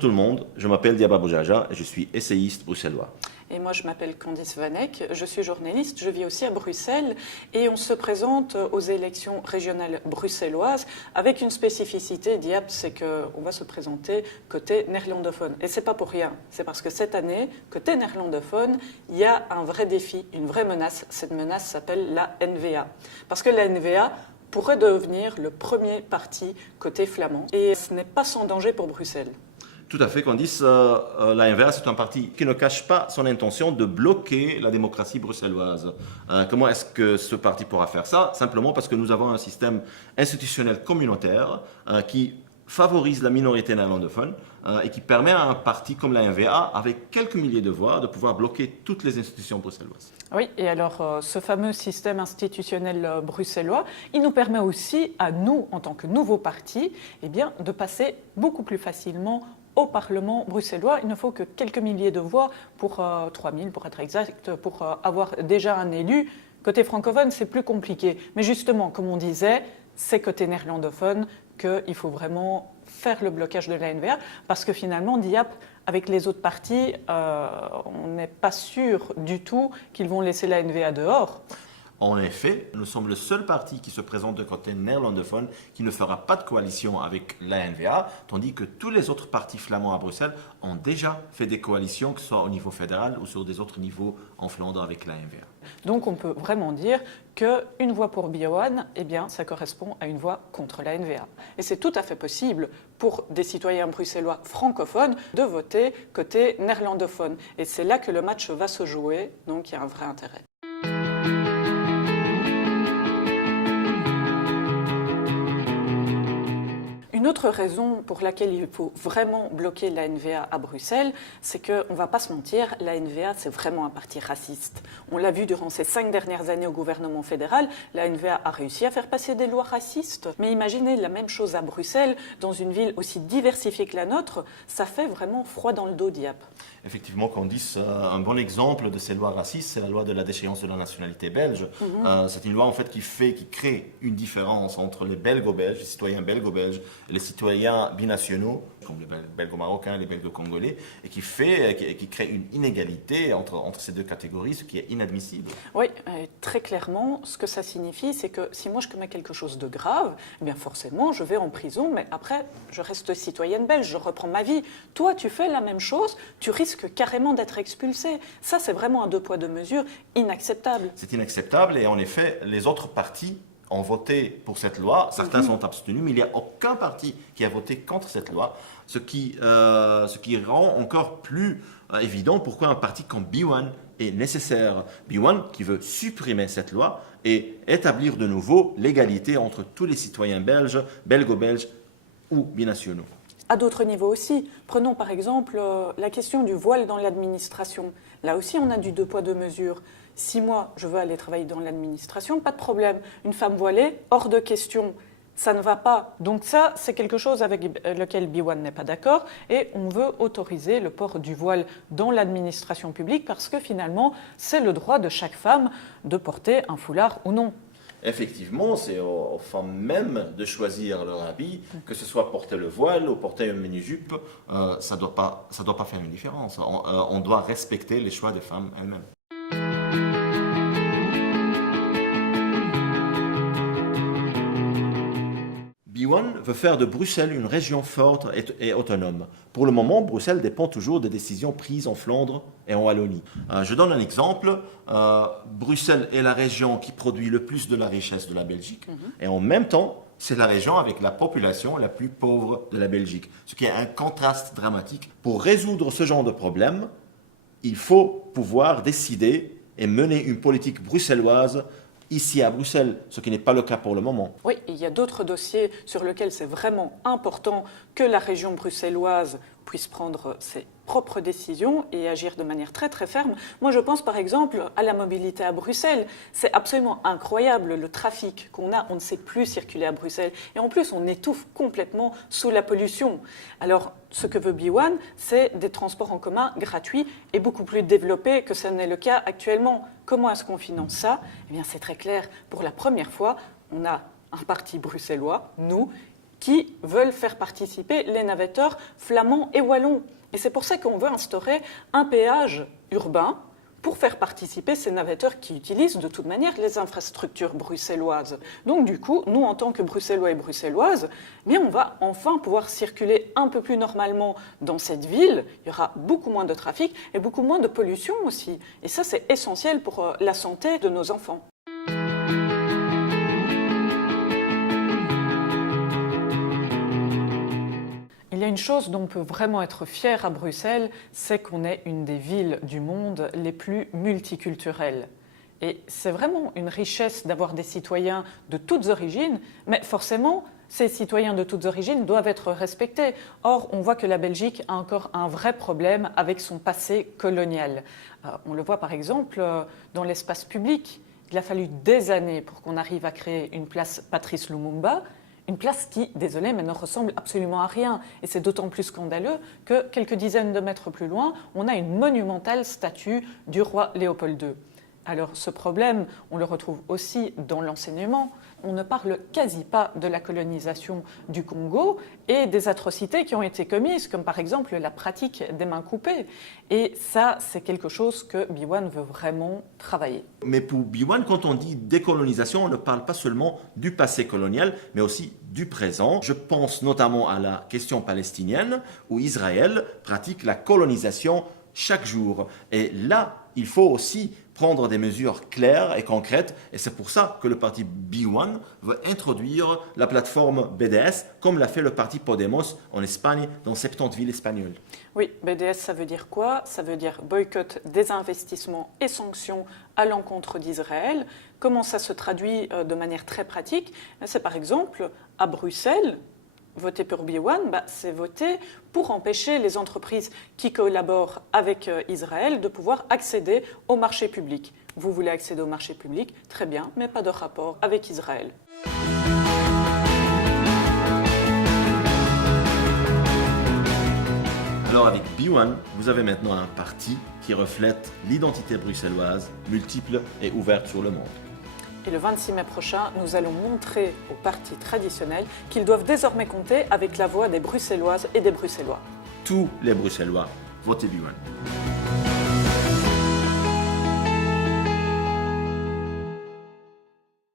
tout le monde, je m'appelle Diaba Boujaja et je suis essayiste bruxellois. Et moi, je m'appelle Candice Vanek, je suis journaliste, je vis aussi à Bruxelles et on se présente aux élections régionales bruxelloises avec une spécificité, Diab, c'est qu'on va se présenter côté néerlandophone. Et c'est pas pour rien, c'est parce que cette année, côté néerlandophone, il y a un vrai défi, une vraie menace. Cette menace s'appelle la NVA. Parce que la NVA pourrait devenir le premier parti côté flamand et ce n'est pas sans danger pour Bruxelles. Tout à fait, Candice. La NVA, c'est un parti qui ne cache pas son intention de bloquer la démocratie bruxelloise. Comment est-ce que ce parti pourra faire ça? Simplement parce que nous avons un système institutionnel communautaire qui favorise la minorité néerlandophone et qui permet à un parti comme la NVA, avec quelques milliers de voix, de pouvoir bloquer toutes les institutions bruxelloises. Oui, et alors ce fameux système institutionnel bruxellois, il nous permet aussi à nous, en tant que nouveau parti, eh bien, de passer beaucoup plus facilement au Parlement bruxellois. Il ne faut que quelques milliers de voix, pour 3000 pour être exact, pour avoir déjà un élu. Côté francophone, c'est plus compliqué. Mais justement, comme on disait, c'est côté néerlandophone qu'il faut vraiment faire le blocage de la NVA, parce que finalement, Diap, avec les autres partis, on n'est pas sûr du tout qu'ils vont laisser la NVA dehors. En effet, nous sommes le seul parti qui se présente de côté néerlandophone qui ne fera pas de coalition avec la NVA, tandis que tous les autres partis flamands à Bruxelles ont déjà fait des coalitions, que ce soit au niveau fédéral ou sur des autres niveaux en Flandre avec la NVA. Donc on peut vraiment dire qu'une voix pour Biowan, eh bien, ça correspond à une voix contre la NVA. Et c'est tout à fait possible pour des citoyens bruxellois francophones de voter côté néerlandophone. Et c'est là que le match va se jouer, donc il y a un vrai intérêt. Une autre raison pour laquelle il faut vraiment bloquer la NVA à Bruxelles, c'est qu'on ne va pas se mentir, la NVA c'est vraiment un parti raciste. On l'a vu durant ces 5 dernières années au gouvernement fédéral, la NVA a réussi à faire passer des lois racistes. Mais imaginez la même chose à Bruxelles, dans une ville aussi diversifiée que la nôtre, ça fait vraiment froid dans le dos, Diap. Effectivement, Candice, un bon exemple de ces lois racistes, c'est la loi de la déchéance de la nationalité belge. C'est une loi en fait qui crée une différence entre les belgo-belges, les citoyens belgo-belges, et les citoyens binationaux, comme les belgo-marocains, les belgo-congolais, et qui crée une inégalité entre ces deux catégories, ce qui est inadmissible. Oui, très clairement, ce que ça signifie, c'est que si moi je commets quelque chose de grave, eh bien forcément je vais en prison, mais après je reste citoyenne belge, je reprends ma vie. Toi, tu fais la même chose, tu risques carrément d'être expulsé. Ça, c'est vraiment un deux poids deux mesures inacceptable. C'est inacceptable et en effet, les autres partis ont voté pour cette loi. Certains sont abstenus, mais il n'y a aucun parti qui a voté contre cette loi, ce qui rend encore plus évident pourquoi un parti comme Biowan est nécessaire. Biowan qui veut supprimer cette loi et établir de nouveau l'égalité entre tous les citoyens belges, belgo-belges ou binationaux. À d'autres niveaux aussi. Prenons par exemple la question du voile dans l'administration. Là aussi, on a du deux poids deux mesures. Si moi, je veux aller travailler dans l'administration, pas de problème. Une femme voilée, hors de question. Ça ne va pas. Donc ça, c'est quelque chose avec lequel Biowan n'est pas d'accord. Et on veut autoriser le port du voile dans l'administration publique parce que finalement, c'est le droit de chaque femme de porter un foulard ou non. Effectivement, c'est aux femmes mêmes de choisir leur habit, que ce soit porter le voile ou porter une mini-jupe, ça doit pas faire une différence. On doit respecter les choix des femmes elles-mêmes. Biowan veut faire de Bruxelles une région forte et autonome. Pour le moment, Bruxelles dépend toujours des décisions prises en Flandre et en Wallonie. Je donne un exemple. Bruxelles est la région qui produit le plus de la richesse de la Belgique. Et en même temps, c'est la région avec la population la plus pauvre de la Belgique. Ce qui est un contraste dramatique. Pour résoudre ce genre de problème, il faut pouvoir décider et mener une politique bruxelloise ici à Bruxelles, ce qui n'est pas le cas pour le moment. Oui, il y a d'autres dossiers sur lesquels c'est vraiment important que la région bruxelloise puisse prendre ses propres décisions et agir de manière très très ferme. Moi je pense par exemple à la mobilité à Bruxelles. C'est absolument incroyable le trafic qu'on a, on ne sait plus circuler à Bruxelles. Et en plus on étouffe complètement sous la pollution. Alors ce que veut Biowan, c'est des transports en commun gratuits et beaucoup plus développés que ce n'est le cas actuellement. Comment est-ce qu'on finance ça? Eh bien c'est très clair, pour la première fois, on a un parti bruxellois, nous, qui veulent faire participer les navetteurs flamands et wallons. Et c'est pour ça qu'on veut instaurer un péage urbain pour faire participer ces navetteurs qui utilisent de toute manière les infrastructures bruxelloises. Donc du coup, nous en tant que Bruxellois et Bruxelloises, eh bien, on va enfin pouvoir circuler un peu plus normalement dans cette ville. Il y aura beaucoup moins de trafic et beaucoup moins de pollution aussi. Et ça, c'est essentiel pour la santé de nos enfants. Il y a une chose dont on peut vraiment être fier à Bruxelles, c'est qu'on est une des villes du monde les plus multiculturelles. Et c'est vraiment une richesse d'avoir des citoyens de toutes origines, mais forcément, ces citoyens de toutes origines doivent être respectés. Or, on voit que la Belgique a encore un vrai problème avec son passé colonial. On le voit par exemple dans l'espace public. Il a fallu des années pour qu'on arrive à créer une place Patrice Lumumba, une place qui, désolé, mais ne ressemble absolument à rien. Et c'est d'autant plus scandaleux que quelques dizaines de mètres plus loin, on a une monumentale statue du roi Léopold II. Alors ce problème, on le retrouve aussi dans l'enseignement. On ne parle quasi pas de la colonisation du Congo et des atrocités qui ont été commises, comme par exemple la pratique des mains coupées. Et ça, c'est quelque chose que Biwan veut vraiment travailler. Mais pour Biwan, quand on dit décolonisation, on ne parle pas seulement du passé colonial, mais aussi du présent. Je pense notamment à la question palestinienne, où Israël pratique la colonisation chaque jour. Et là, il faut aussi prendre des mesures claires et concrètes. Et c'est pour ça que le parti B1 veut introduire la plateforme BDS, comme l'a fait le parti Podemos en Espagne, dans 70 villes espagnoles. Oui, BDS, ça veut dire quoi? Ça veut dire boycott, désinvestissement et sanctions à l'encontre d'Israël. Comment ça se traduit de manière très pratique? C'est par exemple à Bruxelles. Voter pour B1, c'est voter pour empêcher les entreprises qui collaborent avec Israël de pouvoir accéder au marché public. Vous voulez accéder au marché public? Très bien, mais pas de rapport avec Israël. Alors avec B1, vous avez maintenant un parti qui reflète l'identité bruxelloise, multiple et ouverte sur le monde. Et le 26 mai prochain, nous allons montrer aux partis traditionnels qu'ils doivent désormais compter avec la voix des Bruxelloises et des Bruxellois. Tous les Bruxellois, votez B1.